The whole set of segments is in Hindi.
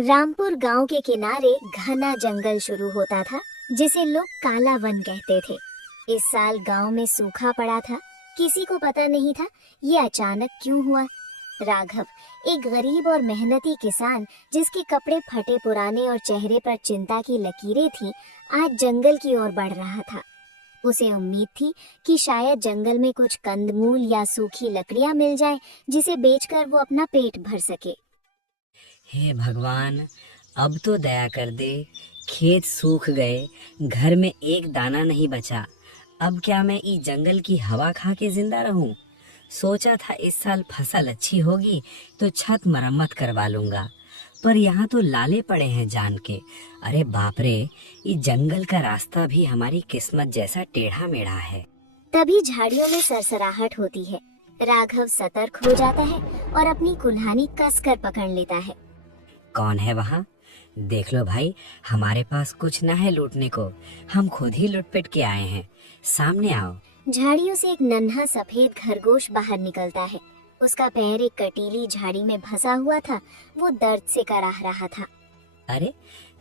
रामपुर गांव के किनारे घना जंगल शुरू होता था, जिसे लोग काला वन कहते थे। इस साल गांव में सूखा पड़ा था। किसी को पता नहीं था ये अचानक क्यों हुआ। राघव, एक गरीब और मेहनती किसान जिसके कपड़े फटे पुराने और चेहरे पर चिंता की लकीरें थीं, आज जंगल की ओर बढ़ रहा था। उसे उम्मीद थी कि शायद जंगल में कुछ कंदमूल या सूखी लकड़ियां मिल जाएं, जिसे बेचकर वो अपना पेट भर सके। हे भगवान, अब तो दया कर दे। खेत सूख गए, घर में एक दाना नहीं बचा। अब क्या मैं इस जंगल की हवा खा के जिंदा रहूं? सोचा था इस साल फसल अच्छी होगी तो छत मरम्मत करवा लूंगा, पर यहाँ तो लाले पड़े हैं जान के। अरे बाप रे, इस जंगल का रास्ता भी हमारी किस्मत जैसा टेढ़ा मेढ़ा है। तभी झाड़ियों में सरसराहट होती है। राघव सतर्क हो जाता है और अपनी कुल्हाड़ी कसकर पकड़ लेता है। कौन है वहाँ? देख लो भाई, हमारे पास कुछ ना है लूटने को, हम खुद ही लुटपिट के आए हैं। सामने आओ। झाड़ियों से एक नन्हा सफेद खरगोश बाहर निकलता है। उसका पैर एक कटीली झाड़ी में फंसा हुआ था। वो दर्द से कराह रहा था। अरे,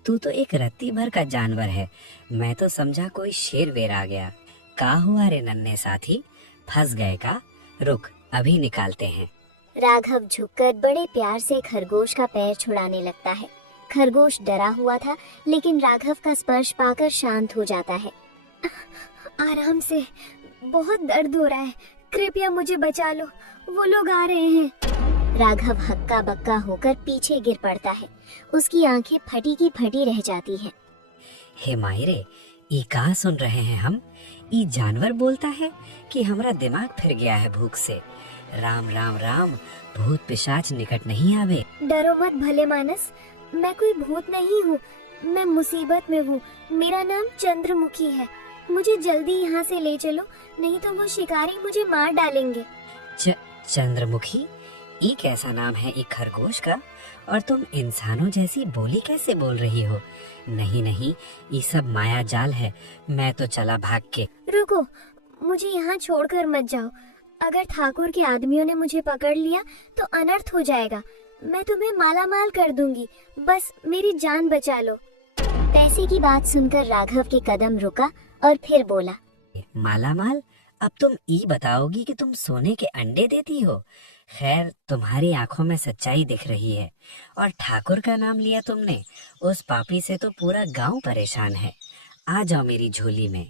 तू तो एक रत्ती भर का जानवर है। मैं तो समझा कोई शेर वेर आ गया। का हुआ रे नन्हे साथी, फंस गए का? रुक, अभी निकालते हैं। राघव झुककर बड़े प्यार से खरगोश का पैर छुड़ाने लगता है। खरगोश डरा हुआ था, लेकिन राघव का स्पर्श पाकर शांत हो जाता है। आराम से, बहुत दर्द हो रहा है, कृपया मुझे बचा लो, वो लोग आ रहे हैं। राघव हक्का बक्का होकर पीछे गिर पड़ता है। उसकी आंखें फटी की फटी रह जाती हैं। हे मायरे, ई कहाँ सुन रहे हैं हम? ई जानवर बोलता है कि हमारा दिमाग फिर गया है भूख से। राम राम राम, भूत पिशाच निकट नहीं आवे। डरो मत भले मानस, मैं कोई भूत नहीं हूँ। मैं मुसीबत में हूँ। मेरा नाम चंद्रमुखी है। मुझे जल्दी यहाँ से ले चलो, नहीं तो वो शिकारी मुझे मार डालेंगे। चंद्रमुखी? ई कैसा नाम है एक खरगोश का? और तुम इंसानों जैसी बोली कैसे बोल रही हो? नहीं नहीं, ये सब माया जाल है। मैं तो चला भाग के। रुको, मुझे यहाँ छोड़कर मत जाओ। अगर ठाकुर के आदमियों ने मुझे पकड़ लिया तो अनर्थ हो जाएगा। मैं तुम्हें मालामाल कर दूंगी, बस मेरी जान बचा लो। पैसे की बात सुनकर राघव के कदम रुका और फिर बोला, मालामाल? अब तुम ई बताओगी कि तुम सोने के अंडे देती हो? खैर, तुम्हारी आंखों में सच्चाई दिख रही है। और ठाकुर का नाम लिया तुमने, उस पापी से तो पूरा गांव परेशान है। आ जाओ मेरी झोली में।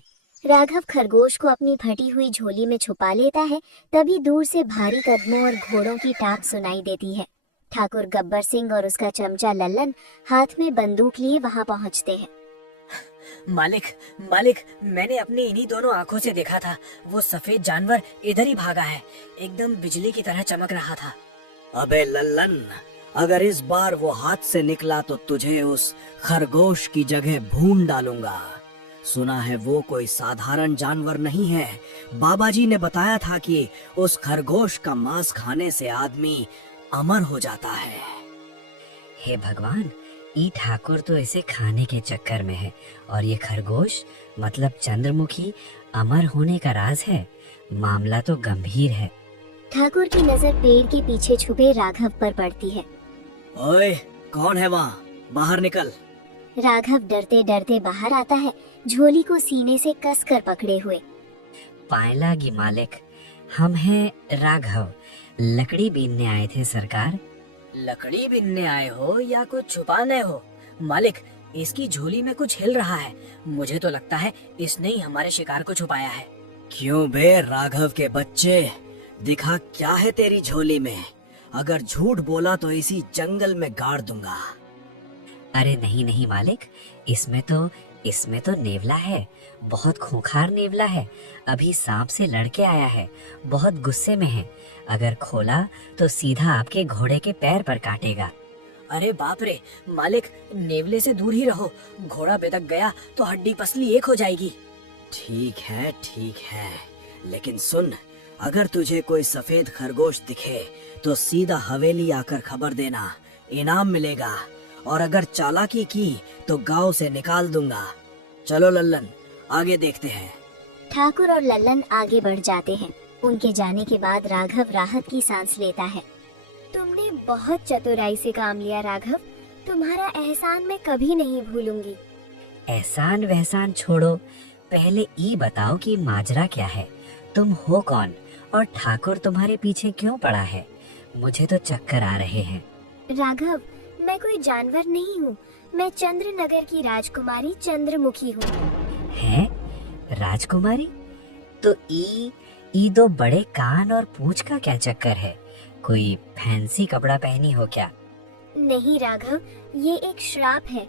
राघव खरगोश को अपनी फटी हुई झोली में छुपा लेता है। तभी दूर से भारी कदमों और घोड़ों की टाप सुनाई देती है। ठाकुर गब्बर सिंह और उसका चमचा लल्लन हाथ में बंदूक लिए वहां पहुंचते हैं। मालिक, मालिक, मैंने अपनी इन्हीं दोनों आंखों से देखा था। वो सफेद जानवर इधर ही भागा है, एकदम बिजली की तरह चमक रहा था। अबे लल्लन, अगर इस बार वो हाथ से निकला तो तुझे उस खरगोश की जगह भून डालूंगा। सुना है वो कोई साधारण जानवर नहीं है। बाबा जी ने बताया था कि उस खरगोश का मांस खाने से आदमी अमर हो जाता है। हे भगवान, ई ठाकुर तो इसे खाने के चक्कर में है, और ये खरगोश मतलब चंद्रमुखी अमर होने का राज है। मामला तो गंभीर है। ठाकुर की नजर पेड़ के पीछे छुपे राघव पर पड़ती है। ओए, कौन है वहाँ? बाहर निकल। राघव डरते डरते बाहर आता है, झोली को सीने से कसकर पकड़े हुए। पायलागी मालिक, हम हैं राघव, लकड़ी बीनने आए थे सरकार। लकड़ी बीनने आए हो या कुछ छुपाने हो? मालिक, इसकी झोली में कुछ हिल रहा है। मुझे तो लगता है इसने ही हमारे शिकार को छुपाया है। क्यों बे राघव के बच्चे, दिखा क्या है तेरी झोली में? अगर झूठ बोला तो इसी जंगल में गाड़ दूंगा। अरे नहीं नहीं मालिक, इसमें तो नेवला है, बहुत खूंखार नेवला है। अभी सांप से लड़के आया है, बहुत गुस्से में है। अगर खोला तो सीधा आपके घोड़े के पैर पर काटेगा। अरे बाप रे मालिक, नेवले से दूर ही रहो। घोड़ा बेदक गया तो हड्डी पसली एक हो जाएगी। ठीक है, लेकिन सुन, अगर तुझे कोई सफेद खरगोश दिखे तो सीधा हवेली आकर खबर देना, इनाम मिलेगा। और अगर चालाकी की तो गांव से निकाल दूंगा। चलो लल्लन, आगे देखते हैं। ठाकुर और लल्लन आगे बढ़ जाते हैं। उनके जाने के बाद राघव राहत की सांस लेता है। तुमने बहुत चतुराई से काम लिया राघव, तुम्हारा एहसान मैं कभी नहीं भूलूंगी। एहसान वहसान छोड़ो, पहले ये बताओ कि माजरा क्या है। तुम हो कौन और ठाकुर तुम्हारे पीछे क्यों पड़ा है? मुझे तो चक्कर आ रहे हैं। राघव, मैं कोई जानवर नहीं हूँ। मैं चंद्रनगर की राजकुमारी चंद्रमुखी हूँ। हैं? राजकुमारी? तो ई दो बड़े कान और पूंछ का क्या चक्कर है? कोई फैंसी कपड़ा पहनी हो क्या? नहीं राघव, ये एक श्राप है।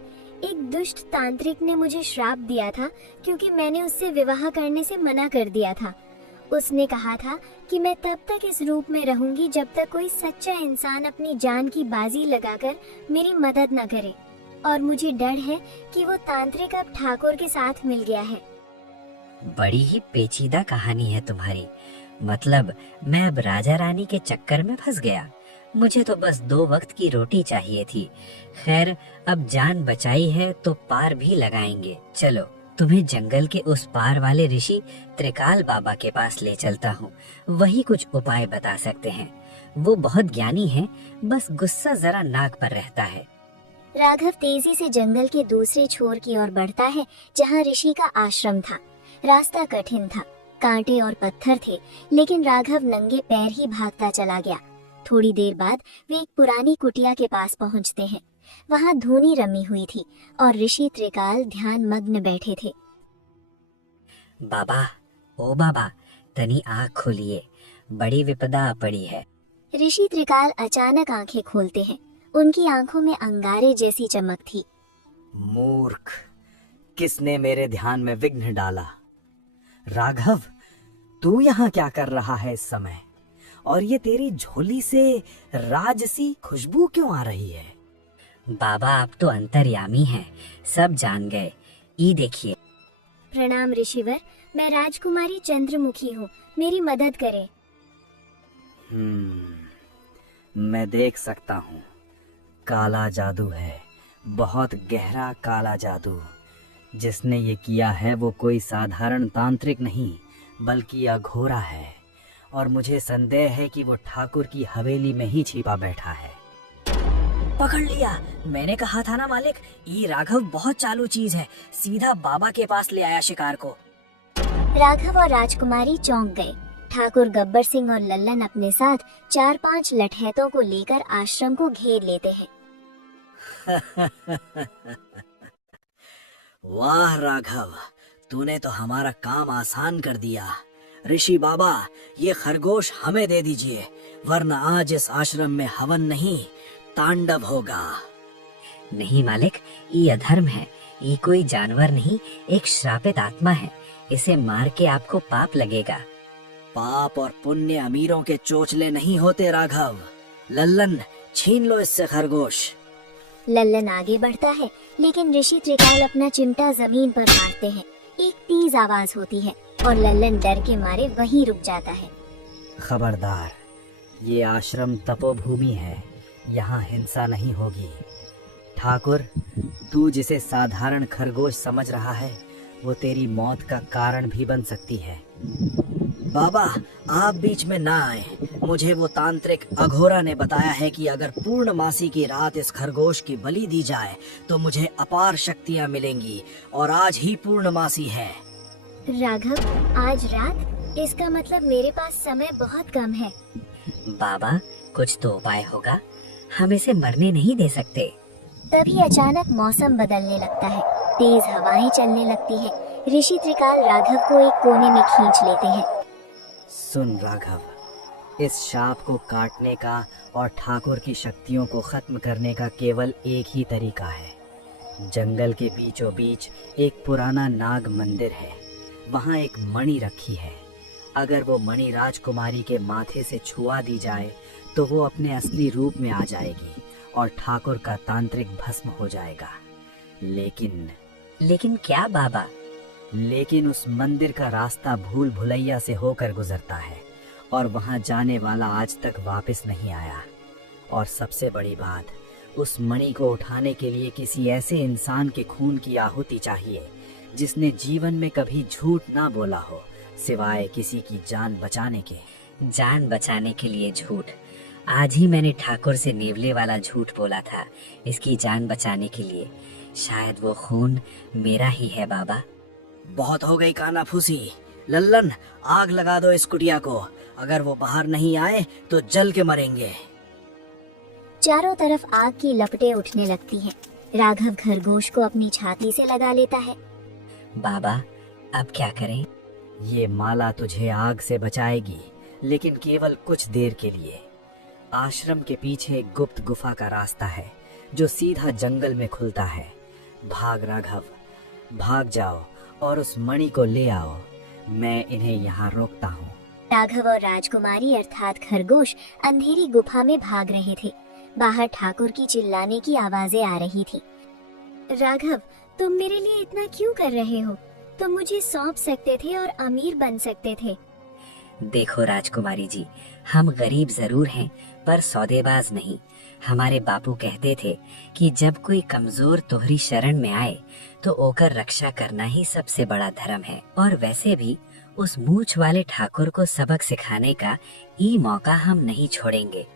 एक दुष्ट तांत्रिक ने मुझे श्राप दिया था क्योंकि मैंने उससे विवाह करने से मना कर दिया था। उसने कहा था कि मैं तब तक इस रूप में रहूंगी जब तक कोई सच्चा इंसान अपनी जान की बाजी लगाकर मेरी मदद न करे। और मुझे डर है कि वो तांत्रिक अब ठाकुर के साथ मिल गया है। बड़ी ही पेचीदा कहानी है तुम्हारी। मतलब मैं अब राजा रानी के चक्कर में फंस गया। मुझे तो बस 2 वक्त की रोटी चाहिए थी। खैर, अब जान बचाई है तो पार भी लगाएंगे। चलो, तुम्हें जंगल के उस पार वाले ऋषि त्रिकाल बाबा के पास ले चलता हूँ। वही कुछ उपाय बता सकते हैं। वो बहुत ज्ञानी हैं, बस गुस्सा जरा नाक पर रहता है। राघव तेजी से जंगल के दूसरे छोर की ओर बढ़ता है जहाँ ऋषि का आश्रम था। रास्ता कठिन था, कांटे और पत्थर थे, लेकिन राघव नंगे पैर ही भागता चला गया। थोड़ी देर बाद वे एक पुरानी कुटिया के पास पहुंचते हैं। वहां धूनी रमी हुई थी और ऋषि त्रिकाल ध्यान मग्न बैठे थे। बाबा, ओ बाबा, तनी आँख खोलिए, बड़ी विपदा पड़ी है। ऋषि त्रिकाल अचानक आंखें खोलते हैं। उनकी आंखों में अंगारे जैसी चमक थी। मूर्ख, किसने मेरे ध्यान में विघ्न डाला? राघव, तू यहाँ क्या कर रहा है इस समय? और ये तेरी झोली से राजसी खुशबू क्यों आ रही है? बाबा, आप तो अंतर्यामी हैं, सब जान गए। ये देखिए। प्रणाम ऋषिवर, मैं राजकुमारी चंद्रमुखी हूँ, मेरी मदद करें। मैं देख सकता हूँ, काला जादू है, बहुत गहरा काला जादू। जिसने ये किया है वो कोई साधारण तांत्रिक नहीं बल्कि अघोरा है, और मुझे संदेह है कि वो ठाकुर की हवेली में ही छिपा बैठा है। पकड़ लिया। मैंने कहा था ना मालिक, ये राघव बहुत चालू चीज है, सीधा बाबा के पास ले आया शिकार को। राघव और राजकुमारी चौंक गए। ठाकुर गब्बर सिंह और लल्लन अपने साथ 4-5 लठैतों को लेकर आश्रम को घेर लेते हैं। वाह राघव, तूने तो हमारा काम आसान कर दिया। ऋषि बाबा, ये खरगोश हमें दे दीजिए, वरना आज इस आश्रम में हवन नहीं, तांडव होगा। नहीं मालिक, ये अधर्म है। ये कोई जानवर नहीं, एक श्रापित आत्मा है। इसे मार के आपको पाप लगेगा। पाप और पुण्य अमीरों के चोचले नहीं होते राघव। लल्लन, छीन लो इससे खरगोश। लल्लन आगे बढ़ता है, लेकिन ऋषि त्रिकाल अपना चिमटा जमीन पर मारते हैं। एक तेज आवाज होती है और लल्लन डर के मारे वहीं रुक जाता है। खबरदार, ये आश्रम तपोभूमि है, यहाँ हिंसा नहीं होगी। ठाकुर, तू जिसे साधारण खरगोश समझ रहा है, वो तेरी मौत का कारण भी बन सकती है। बाबा, आप बीच में ना आए। मुझे वो तांत्रिक अघोरा ने बताया है कि अगर पूर्णमासी की रात इस खरगोश की बलि दी जाए तो मुझे अपार शक्तियाँ मिलेंगी, और आज ही पूर्णमासी है। राघव, आज रात? इसका मतलब मेरे पास समय बहुत कम है। बाबा, कुछ तो उपाय होगा, हम इसे मरने नहीं दे सकते। तभी अचानक मौसम बदलने लगता है, तेज हवाएं चलने लगती हैं। ऋषि त्रिकाल राघव को एक कोने में खींच लेते हैं। सुन राघव, इस शाप को काटने का और ठाकुर की शक्तियों को खत्म करने का केवल एक ही तरीका है। जंगल के बीचों बीच एक पुराना नाग मंदिर है, वहाँ एक मणि रखी है। अगर वो मणि राजकुमारी के माथे से छुआ दी जाए तो वो अपने असली रूप में आ जाएगी और ठाकुर का तांत्रिक भस्म हो जाएगा। लेकिन क्या बाबा? लेकिन उस मंदिर का रास्ता भूल भुलैया से होकर गुजरता है और वहां जाने वाला आज तक वापस नहीं आया। और सबसे बड़ी बात, उस मणि को उठाने के लिए किसी ऐसे इंसान के खून की आहुति चाहिए जिसने जीवन में कभी झूठ ना बोला हो, सिवाय किसी की जान बचाने के। जान बचाने के लिए झूठ? आज ही मैंने ठाकुर से नेवले वाला झूठ बोला था इसकी जान बचाने के लिए। शायद वो खून मेरा ही है बाबा। बहुत हो गई कानाफूसी। लल्लन, आग लगा दो इस कुटिया को। अगर वो बाहर नहीं आए तो जल के मरेंगे। चारों तरफ आग की लपटें उठने लगती हैं। राघव खरगोश को अपनी छाती से लगा लेता है। बाबा अब क्या करें? ये माला तुझे आग से बचाएगी, लेकिन केवल कुछ देर के लिए। आश्रम के पीछे एक गुप्त गुफा का रास्ता है जो सीधा जंगल में खुलता है। भाग राघव, भाग जाओ और उस मणि को ले आओ। मैं इन्हें यहाँ रोकता हूँ। राघव और राजकुमारी अर्थात खरगोश अंधेरी गुफा में भाग रहे थे। बाहर ठाकुर की चिल्लाने की आवाजें आ रही थी। राघव, तुम मेरे लिए इतना क्यों कर रहे हो? तुम मुझे सौंप सकते थे और अमीर बन सकते थे। देखो राजकुमारी जी, हम गरीब जरूर हैं पर सौदेबाज नहीं। हमारे बापू कहते थे कि जब कोई कमजोर तोहरी शरण में आए तो ओकर रक्षा करना ही सबसे बड़ा धर्म है। और वैसे भी उस मूछ वाले ठाकुर को सबक सिखाने का ये मौका हम नहीं छोड़ेंगे।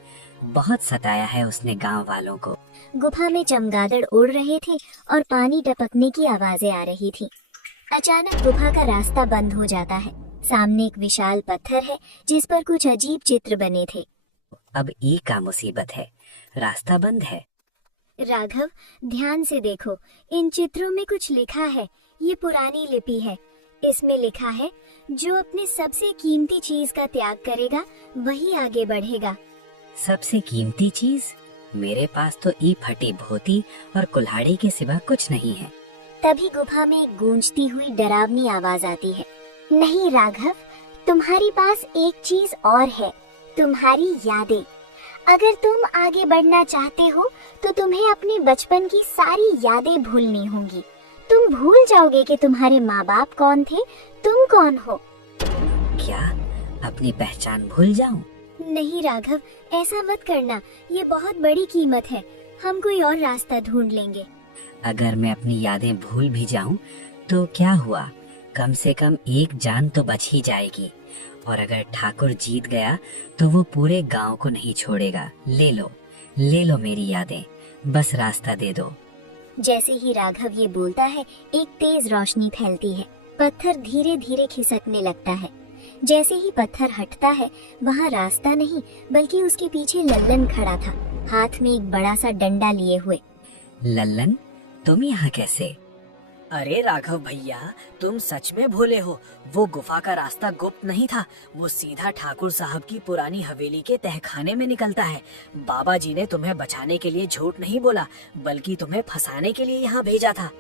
बहुत सताया है उसने गांव वालों को। गुफा में चमगादड़ उड़ रहे थे और पानी टपकने की आवाजें आ रही थी। अचानक गुफा का रास्ता बंद हो जाता है। सामने एक विशाल पत्थर है जिस पर कुछ अजीब चित्र बने थे। अब ये का मुसीबत है, रास्ता बंद है। राघव, ध्यान से देखो, इन चित्रों में कुछ लिखा है। ये पुरानी लिपि है। इसमें लिखा है, जो अपने सबसे कीमती चीज का त्याग करेगा वही आगे बढ़ेगा। सबसे कीमती चीज? मेरे पास तो ई फटी भोती और कुल्हाड़ी के सिवा कुछ नहीं है। तभी गुफा में एक गूंजती हुई डरावनी आवाज आती है। नहीं राघव, तुम्हारे पास एक चीज और है, तुम्हारी यादें। अगर तुम आगे बढ़ना चाहते हो तो तुम्हें अपने बचपन की सारी यादें भूलनी होंगी। तुम भूल जाओगे कि तुम्हारे माँ बाप कौन थे, तुम कौन हो। क्या अपनी पहचान भूल जाऊं? नहीं राघव, ऐसा मत करना। ये बहुत बड़ी कीमत है। हम कोई और रास्ता ढूंढ लेंगे। अगर मैं अपनी यादें भूल भी जाऊं तो क्या हुआ, कम से कम एक जान तो बच ही जाएगी। और अगर ठाकुर जीत गया तो वो पूरे गांव को नहीं छोड़ेगा। ले लो मेरी यादें, बस रास्ता दे दो। जैसे ही राघव ये बोलता है, एक तेज रोशनी फैलती है। पत्थर धीरे धीरे खिसकने लगता है। जैसे ही पत्थर हटता है, वहाँ रास्ता नहीं बल्कि उसके पीछे लल्लन खड़ा था, हाथ में एक बड़ा सा डंडा लिए हुए। लल्लन, तुम यहाँ कैसे? अरे राघव भैया, तुम सच में भोले हो। वो गुफा का रास्ता गुप्त नहीं था, वो सीधा ठाकुर साहब की पुरानी हवेली के तहखाने में निकलता है। बाबा जी ने तुम्हें बचाने के लिए झूठ नहीं बोला, बल्कि तुम्हें फंसाने के लिए यहाँ भेजा था।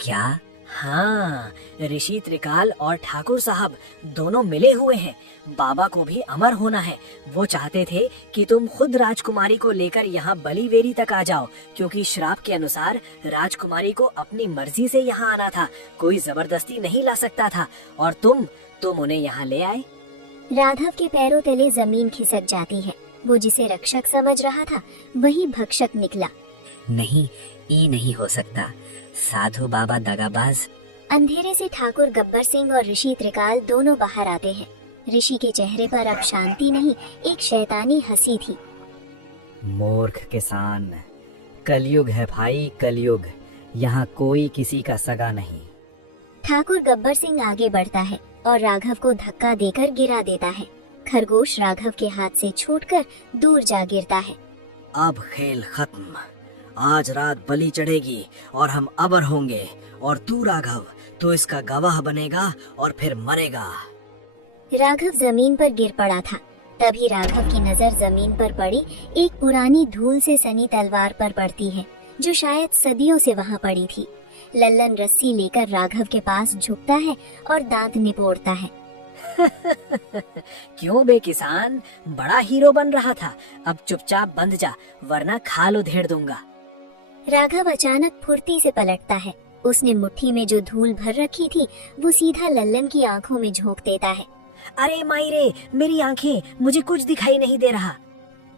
क्या? हाँ, ऋषि त्रिकाल और ठाकुर साहब दोनों मिले हुए हैं। बाबा को भी अमर होना है। वो चाहते थे कि तुम खुद राजकुमारी को लेकर यहाँ बलिवेरी तक आ जाओ, क्योंकि श्राप के अनुसार राजकुमारी को अपनी मर्जी से यहाँ आना था, कोई जबरदस्ती नहीं ला सकता था। और तुम उन्हें यहाँ ले आए। राघव के पैरों तले जमीन खिसक जाती है। वो जिसे रक्षक समझ रहा था वही भक्षक निकला। नहीं, ये नहीं हो सकता। साधु बाबा दगाबाज। अंधेरे से ठाकुर गब्बर सिंह और ऋषि त्रिकाल दोनों बाहर आते हैं। ऋषि के चेहरे पर अब शांति नहीं, एक शैतानी हंसी थी। मूर्ख किसान, कलयुग है भाई, कलयुग। यहाँ कोई किसी का सगा नहीं। ठाकुर गब्बर सिंह आगे बढ़ता है और राघव को धक्का देकर गिरा देता है। खरगोश राघव के हाथ से छूटकर दूर जा गिरता है। अब खेल खत्म। आज रात बलि चढ़ेगी और हम अमर होंगे, और तू राघव, तू इसका गवाह बनेगा और फिर मरेगा। राघव जमीन पर गिर पड़ा था। तभी राघव की नजर जमीन पर पड़ी एक पुरानी धूल से सनी तलवार पर पड़ती है, जो शायद सदियों से वहाँ पड़ी थी। लल्लन रस्सी लेकर राघव के पास झुकता है और दांत निपोड़ता है। क्यों बे किसान, बड़ा हीरो बन रहा था। अब चुपचाप बंध जा, वरना खाल उधेड़ दूंगा। राघव अचानक फुर्ती से पलटता है। उसने मुट्ठी में जो धूल भर रखी थी वो सीधा लल्लन की आंखों में झोंक देता है। अरे मायरे, मेरी आंखें, मुझे कुछ दिखाई नहीं दे रहा।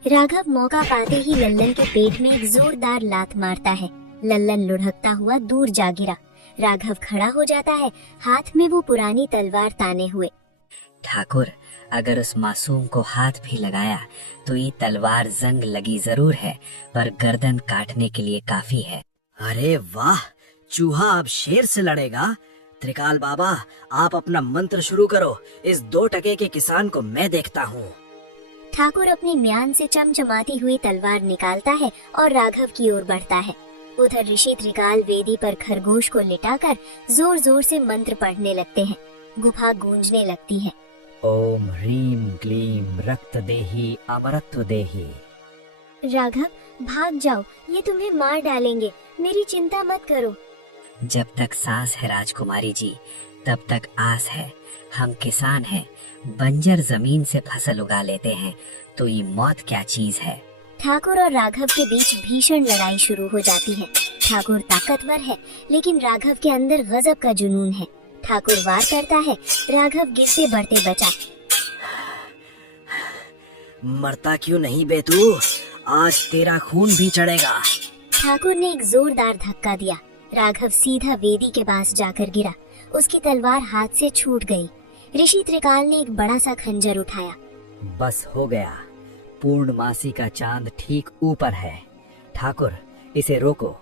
राघव मौका पाते ही लल्लन के पेट में एक जोरदार लात मारता है। लल्लन लुढ़कता हुआ दूर जा गिरा। राघव खड़ा हो जाता है, हाथ में वो पुरानी तलवार ताने हुए। ठाकुर, अगर उस मासूम को हाथ भी लगाया तो ये तलवार जंग लगी जरूर है, पर गर्दन काटने के लिए काफी है। अरे वाह, चूहा अब शेर से लड़ेगा। त्रिकाल बाबा, आप अपना मंत्र शुरू करो। इस 2 टके के किसान को मैं देखता हूँ। ठाकुर अपनी म्यान से चमचमाती हुई तलवार निकालता है और राघव की ओर बढ़ता है। उधर ऋषि त्रिकाल वेदी पर खरगोश को लिटाकर जोर जोर से मंत्र पढ़ने लगते हैं। गुफा गूंजने लगती है। ओम ह्रीम क्लीम रक्त देही अमरत्व देही। राघव, भाग जाओ, ये तुम्हें मार डालेंगे। मेरी चिंता मत करो। जब तक सांस है राजकुमारी जी, तब तक आस है। हम किसान हैं, बंजर जमीन से फसल उगा लेते हैं, तो ये मौत क्या चीज है। ठाकुर और राघव के बीच भीषण लड़ाई शुरू हो जाती है। ठाकुर ताकतवर है, लेकिन राघव के अंदर गजब का जुनून है। ठाकुर वार करता है, राघव गिरते बढ़ते बचा। मरता क्यों नहीं बे तू? आज तेरा खून भी चढ़ेगा। ठाकुर ने एक जोरदार धक्का दिया। राघव सीधा वेदी के पास जाकर गिरा। उसकी तलवार हाथ से छूट गई। ऋषि त्रिकाल ने एक बड़ा सा खंजर उठाया। बस हो गया। पूर्णमासी का चांद ठीक ऊपर है। ठाकुर, इसे रोको,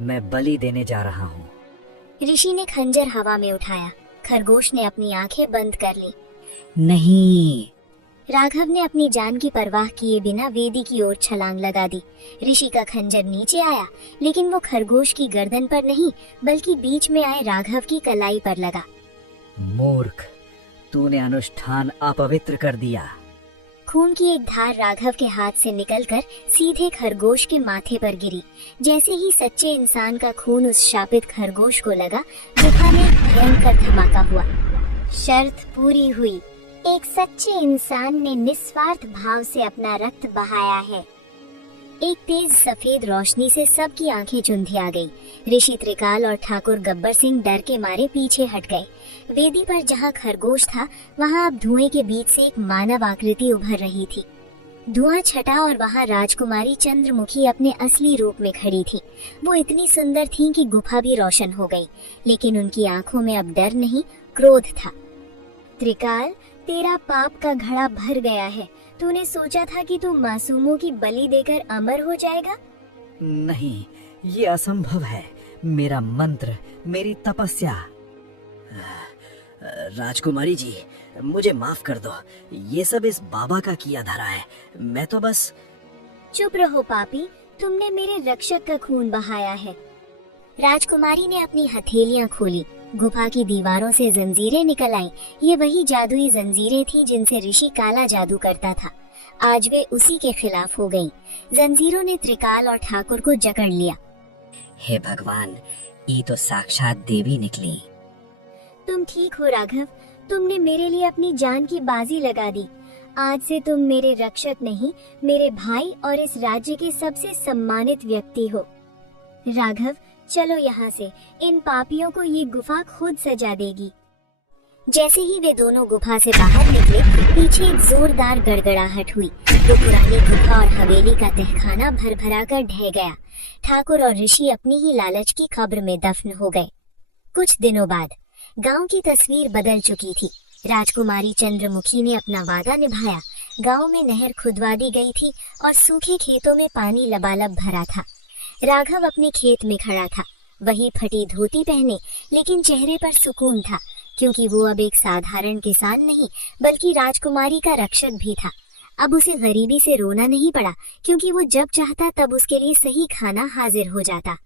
मैं बलि देने जा रहा हूँ। ऋषि ने खंजर हवा में उठाया। खरगोश ने अपनी आंखें बंद कर ली। नहीं। राघव ने अपनी जान की परवाह किए बिना वेदी की ओर छलांग लगा दी। ऋषि का खंजर नीचे आया, लेकिन वो खरगोश की गर्दन पर नहीं, बल्कि बीच में आए राघव की कलाई पर लगा। मूर्ख, तूने अनुष्ठान अपवित्र कर दिया। खून की एक धार राघव के हाथ से निकलकर सीधे खरगोश के माथे पर गिरी। जैसे ही सच्चे इंसान का खून उस शापित खरगोश को लगा, गुफा में एक भयंकर धमाका हुआ। शर्त पूरी हुई। एक सच्चे इंसान ने निस्वार्थ भाव से अपना रक्त बहाया है। एक तेज सफेद रोशनी से सबकी आंखें चुंधिया गई। ऋषि त्रिकाल और ठाकुर गब्बर सिंह डर के मारे पीछे हट गए। वेदी पर जहां खरगोश था, वहां अब धुएं के बीच से एक मानव आकृति उभर रही थी। धुआं छटा और वहां राजकुमारी चंद्रमुखी अपने असली रूप में खड़ी थी। वो इतनी सुंदर थीं कि गुफा भी रोशन हो गई, लेकिन उनकी आंखों में अब डर नहीं, क्रोध था। त्रिकाल, तेरा पाप का घड़ा भर गया है। तूने सोचा था कि तू मासूमों की बलि देकर अमर हो जाएगा? नहीं, ये असंभव है। मेरा मंत्र, मेरी तपस्या। राजकुमारी जी, मुझे माफ कर दो। ये सब इस बाबा का किया धरा है। मैं तो बस। चुप रहो पापी, तुमने मेरे रक्षक का खून बहाया है। राजकुमारी ने अपनी हथेलियां खोली। गुफा की दीवारों से जंजीरें निकल आईं। ये वही जादुई जंजीरें थी जिनसे ऋषि काला जादू करता था। आज वे उसी के खिलाफ हो गईं। जंजीरों ने त्रिकाल और ठाकुर को जकड़ लिया। हे भगवान, ये तो साक्षात देवी निकली। तुम ठीक हो राघव, तुमने मेरे लिए अपनी जान की बाजी लगा दी। आज से तुम मेरे रक्षक नहीं, मेरे भाई और इस राज्य के सबसे सम्मानित व्यक्ति हो। राघव, चलो यहाँ से। इन पापियों को ये गुफा खुद सजा देगी। जैसे ही वे दोनों गुफा से बाहर निकले, पीछे एक जोरदार गड़गड़ाहट हुई। तो पुरानी गुफा और हवेली का तहखाना भर भरा कर ढह गया। ठाकुर और ऋषि अपनी ही लालच की कब्र में दफन हो गए। कुछ दिनों बाद गांव की तस्वीर बदल चुकी थी। राजकुमारी चंद्रमुखी ने अपना वादा निभाया। गांव में नहर खुदवा दी गई थी और सूखे खेतों में पानी लबालब भरा था। राघव अपने खेत में खड़ा था, वही फटी धोती पहने, लेकिन चेहरे पर सुकून था, क्योंकि वो अब एक साधारण किसान नहीं, बल्कि राजकुमारी का रक्षक भी था। अब उसे गरीबी से रोना नहीं पड़ा, क्योंकि वो जब चाहता तब उसके लिए सही खाना हाजिर हो जाता।